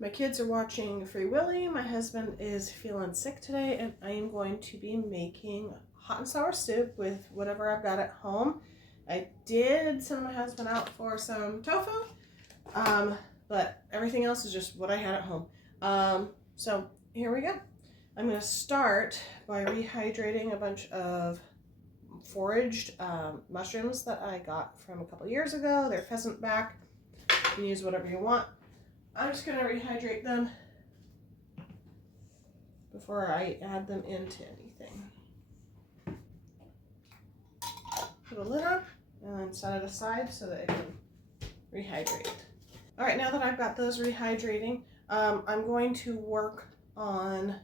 My kids are watching Free Willy. My husband is feeling sick today, and I am going to be making hot and sour soup with whatever I've got at home. I did send my husband out for some tofu, but everything else is just what I had at home. So here we go. I'm going to start by rehydrating a bunch of foraged mushrooms that I got from a couple years ago. They're pheasant back. You can use whatever you want. I'm just going to rehydrate them before I add them into anything. Put a lid on and then set it aside so that it can rehydrate. All right, now that I've got those rehydrating, I'm going to work on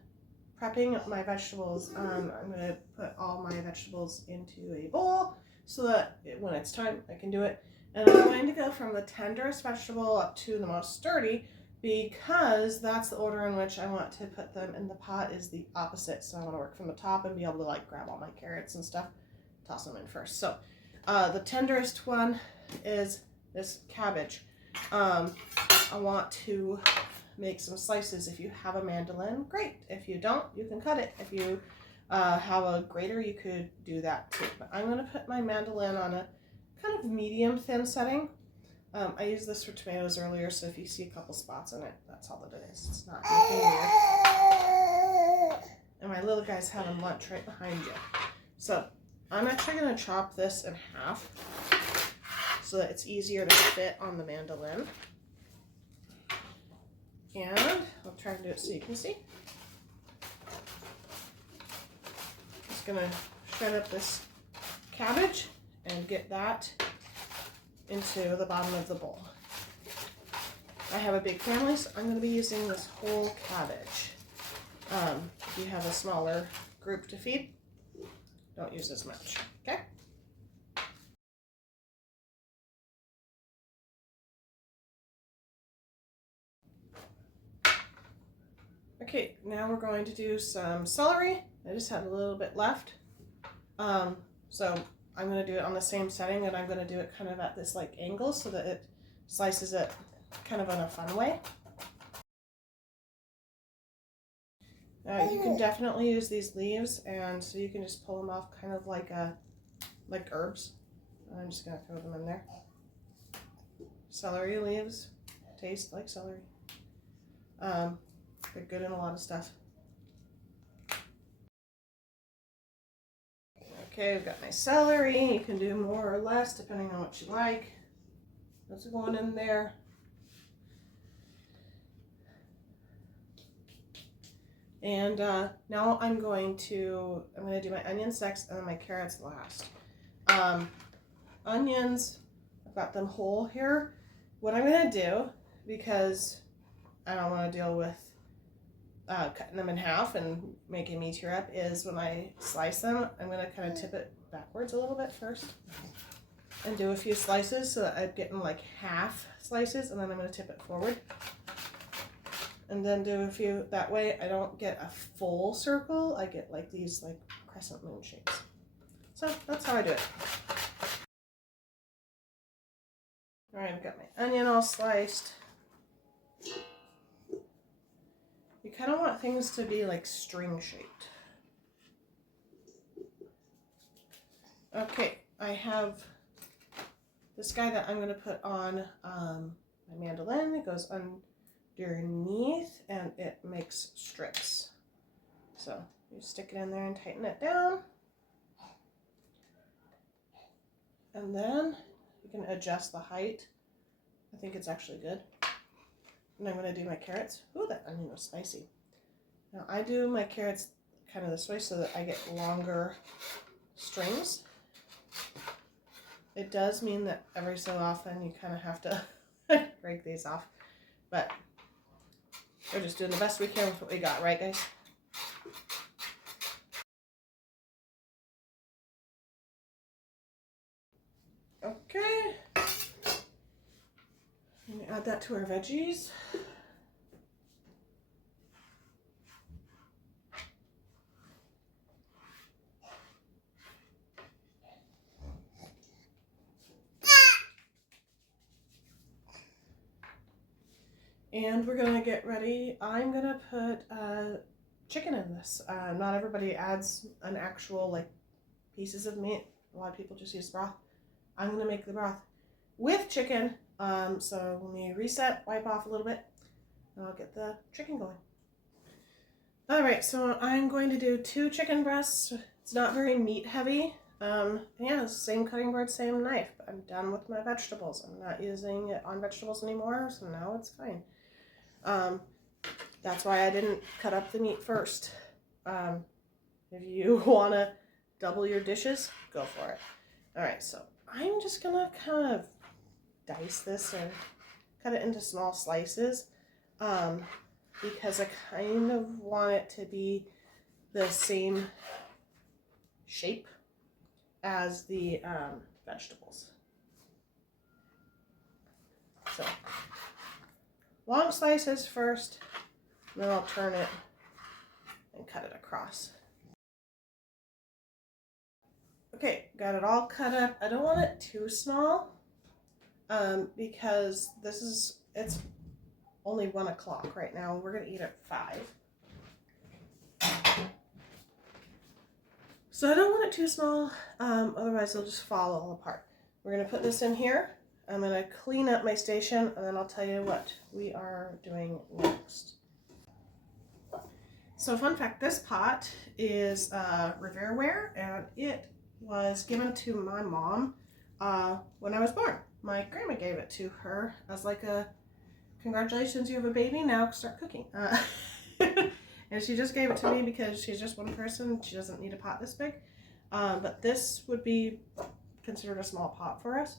prepping my vegetables. I'm going to put all my vegetables into a bowl so that when it's time, I can do it. And I'm going to go from the tenderest vegetable up to the most sturdy because that's the order in which I want to put them in the pot is the opposite. So I want to work from the top and be able to like grab all my carrots and stuff, toss them in first. So the tenderest one is this cabbage. I want to make some slices. If you have a mandolin, great. If you don't, you can cut it. If you have a grater, you could do that too. But I'm going to put my mandolin on a kind of medium thin setting. I used this for tomatoes earlier, so if you see a couple spots in it, that's all that it is. It's not anything weird. And my little guy's having lunch right behind you. So I'm actually going to chop this in half so that it's easier to fit on the mandolin. And I'll try to do it so you can see. Just going to shred up this cabbage and get that into the bottom of the bowl. I have a big family, so I'm going to be using this whole cabbage. If you have a smaller group to feed, don't use as much, okay? Okay, now we're going to do some celery. I just had a little bit left. So I'm going to do it on the same setting, and I'm going to do it kind of at this like angle so that it slices it kind of in a fun way. You can definitely use these leaves, and so you can just pull them off kind of like herbs. I'm just going to throw them in there. Celery leaves taste like celery. They're good in a lot of stuff. Okay, I've got my celery. You can do more or less depending on what you like. Those are going in there. And now I'm going to do my onions next and then my carrots last. Onions, I've got them whole here. What I'm going to do, because I don't want to deal with cutting them in half and making me tear up, is when I slice them, I'm going to kind of tip it backwards a little bit first and do a few slices so that I'm getting like half slices, and then I'm going to tip it forward and then do a few. That way I don't get a full circle, I get like these like crescent moon shapes. So that's how I do it. All right, I've got my onion all sliced. You kind of want things to be like string shaped. Okay, I have this guy that I'm going to put on my mandolin. It goes underneath and it makes strips. So you stick it in there and tighten it down. And then you can adjust the height. I think it's actually good. And I'm going to do my carrots. Ooh, that onion was spicy. Now I do my carrots kind of this way so that I get longer strings. It does mean that every so often you kind of have to break these off, but we're just doing the best we can with what we got, right guys? Okay, I'm gonna add that to our veggies. And we're gonna get ready. I'm gonna put chicken in this. Not everybody adds an actual like pieces of meat. A lot of people just use broth. I'm gonna make the broth with chicken. So let me reset, wipe off a little bit, and I'll get the chicken going. All right, so I'm going to do 2 chicken breasts. It's not very meat heavy. Yeah, same cutting board, same knife. But I'm done with my vegetables. I'm not using it on vegetables anymore, so now it's fine. That's why I didn't cut up the meat first. If you want to double your dishes, go for it. All right, so I'm just gonna kind of dice this or cut it into small slices because I kind of want it to be the same shape as the vegetables. So long slices first, then I'll turn it and cut it across. Okay, got it all cut up. I don't want it too small because it's only 1 o'clock right now. We're gonna eat at 5. So I don't want it too small, otherwise it'll just fall all apart. We're gonna put this in here. I'm gonna clean up my station and then I'll tell you what we are doing next. So fun fact, this pot is Riverware and it was given to my mom when I was born. My grandma gave it to her as like a congratulations, you have a baby, now start cooking. And she just gave it to me because she's just one person, she doesn't need a pot this big. But this would be considered a small pot for us,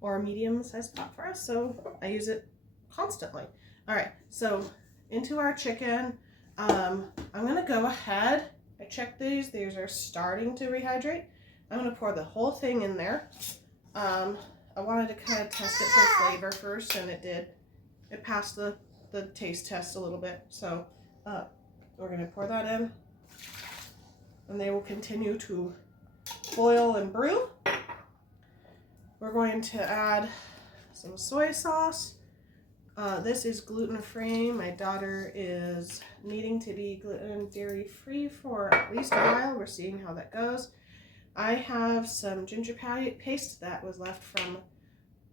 or a medium-sized pot for us, so I use it constantly. All right, so into our chicken, I'm gonna go ahead. I checked these are starting to rehydrate. I'm gonna pour the whole thing in there. I wanted to kind of test it for flavor first, and it did. It passed the taste test a little bit. So we're gonna pour that in, and they will continue to boil and brew. We're going to add some soy sauce. This is gluten-free. My daughter is needing to be gluten and dairy-free for at least a while. We're seeing how that goes. I have some ginger paste that was left from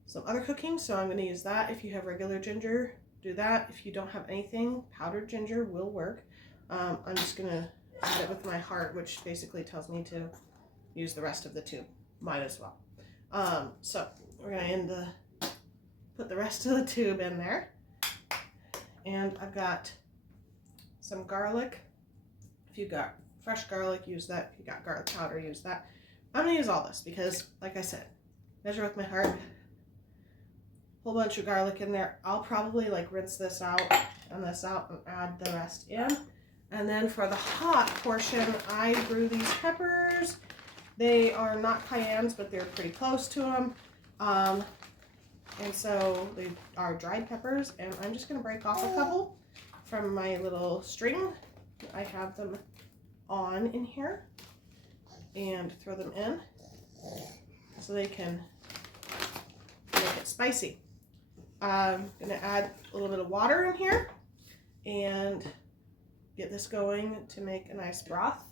some other cooking, so I'm going to use that. If you have regular ginger, do that. If you don't have anything, powdered ginger will work. I'm just going to add it with my heart, which basically tells me to use the rest of the tube. Might as well. So we're going to put the rest of the tube in there. And I've got some garlic. If you've got fresh garlic, use that. If you got garlic powder, use that. I'm gonna use all this because, like I said, measure with my heart. Whole bunch of garlic in there. I'll probably like rinse this out and add the rest in. And then for the hot portion, I brew these peppers. They are not cayennes, but they're pretty close to them. And so they are dried peppers, and I'm just going to break off a couple from my little string. I have them on in here and throw them in so they can make it spicy. I'm going to add a little bit of water in here and get this going to make a nice broth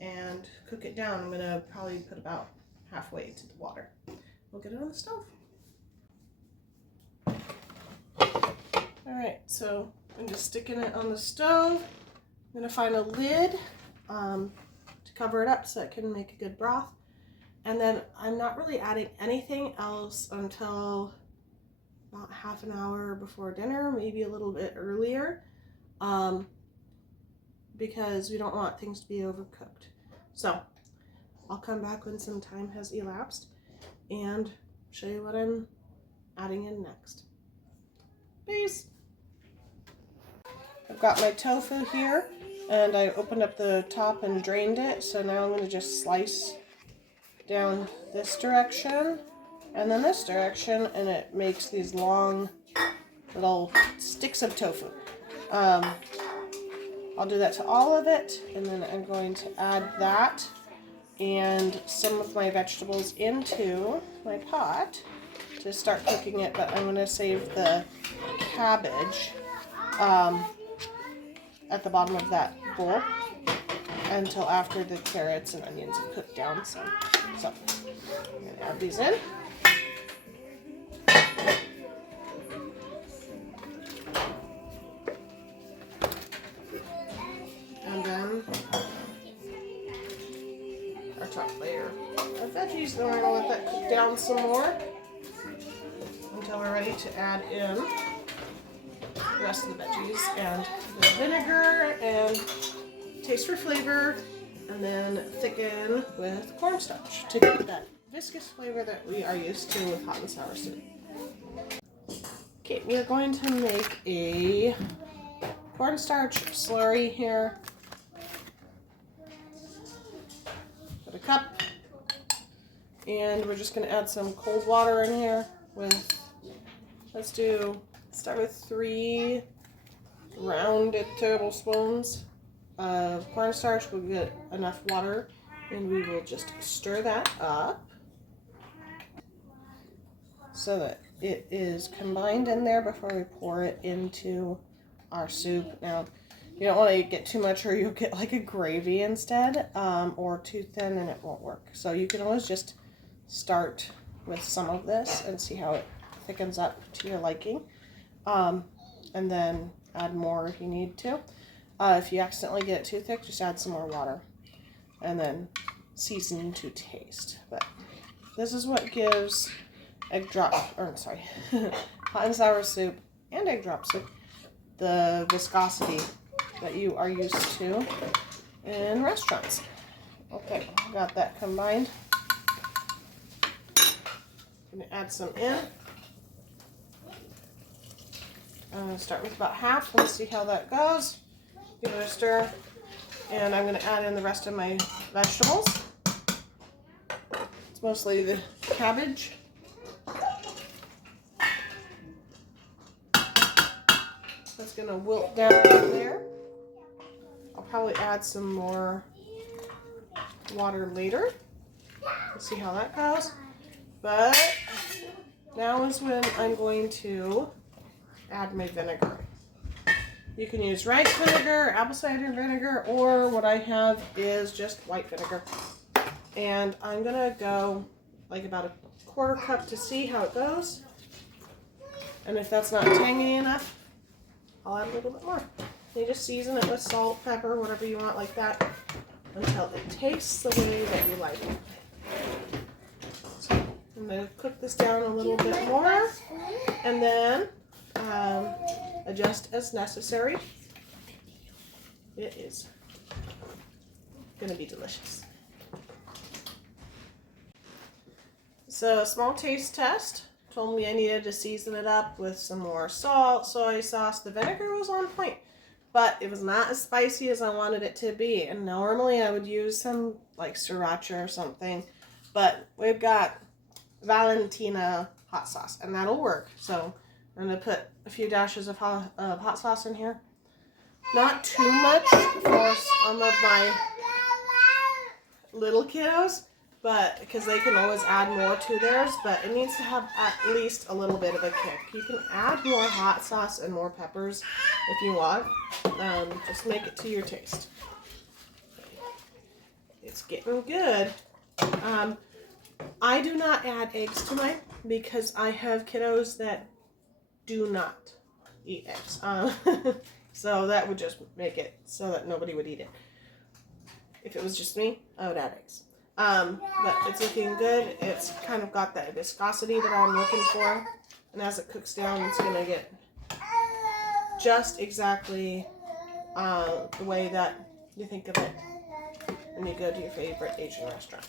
and cook it down. I'm going to probably put about halfway to the water. We'll get it on the stove. Alright, so I'm just sticking it on the stove. I'm going to find a lid to cover it up so it can make a good broth. And then I'm not really adding anything else until about half an hour before dinner, maybe a little bit earlier, because we don't want things to be overcooked. So I'll come back when some time has elapsed and show you what I'm adding in next. Peace! I've got my tofu here, and I opened up the top and drained it, so now I'm going to just slice down this direction and then this direction, and it makes these long little sticks of tofu. I'll do that to all of it, and then I'm going to add that and some of my vegetables into my pot to start cooking it, but I'm going to save the cabbage at the bottom of that bowl until after the carrots and onions have cooked down some. So I'm going to add these in. And then our top layer of veggies. Then we're going to let that cook down some more until we're ready to add in the rest of the veggies and the vinegar and taste for flavor, and then thicken with cornstarch to get that viscous flavor that we are used to with hot and sour soup. Okay, we're going to make a cornstarch slurry here. Put a cup, and we're just going to add some cold water in here with, start with 3 rounded tablespoons of cornstarch. We'll get enough water, and we will just stir that up so that it is combined in there before we pour it into our soup. Now, you don't want to get too much or you'll get like a gravy instead, or too thin and it won't work. So you can always just start with some of this and see how it thickens up to your liking, and then add more if you need to. If you accidentally get it too thick, just add some more water and then season to taste. But this is what gives hot and sour soup and egg drop soup the viscosity that you are used to in restaurants. Okay, got that combined. I'm gonna add some in. Start with about half. Let's see how that goes. Give it a stir, and I'm going to add in the rest of my vegetables. It's mostly the cabbage. That's going to wilt down there. I'll probably add some more water later. Let's see how that goes. But now is when I'm going to add my vinegar. You can use rice vinegar, apple cider vinegar, or what I have is just white vinegar. And I'm gonna go like about a 1/4 cup to see how it goes. And if that's not tangy enough, I'll add a little bit more. You just season it with salt, pepper, whatever you want like that, until it tastes the way that you like it. So I'm gonna cook this down a little bit more, and then adjust as necessary. It is going to be delicious. So, a small taste test told me I needed to season it up with some more salt, soy sauce. The vinegar was on point, but it was not as spicy as I wanted it to be. And normally I would use some like sriracha or something, but we've got Valentina hot sauce, and that'll work. So I'm going to put a few dashes of hot sauce in here. Not too much for some of my little kiddos, but because they can always add more to theirs, but it needs to have at least a little bit of a kick. You can add more hot sauce and more peppers if you want. Just make it to your taste. It's getting good. I do not add eggs to mine because I have kiddos that do not eat eggs. So that would just make it so that nobody would eat it. If it was just me, I would add eggs. But it's looking good. It's kind of got that viscosity that I'm looking for. And as it cooks down, it's going to get just exactly the way that you think of it when you go to your favorite Asian restaurant.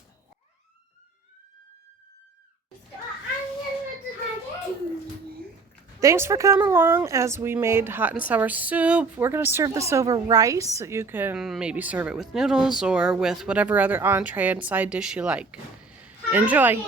Thanks for coming along as we made hot and sour soup. We're going to serve this over rice. You can maybe serve it with noodles or with whatever other entree and side dish you like. Enjoy!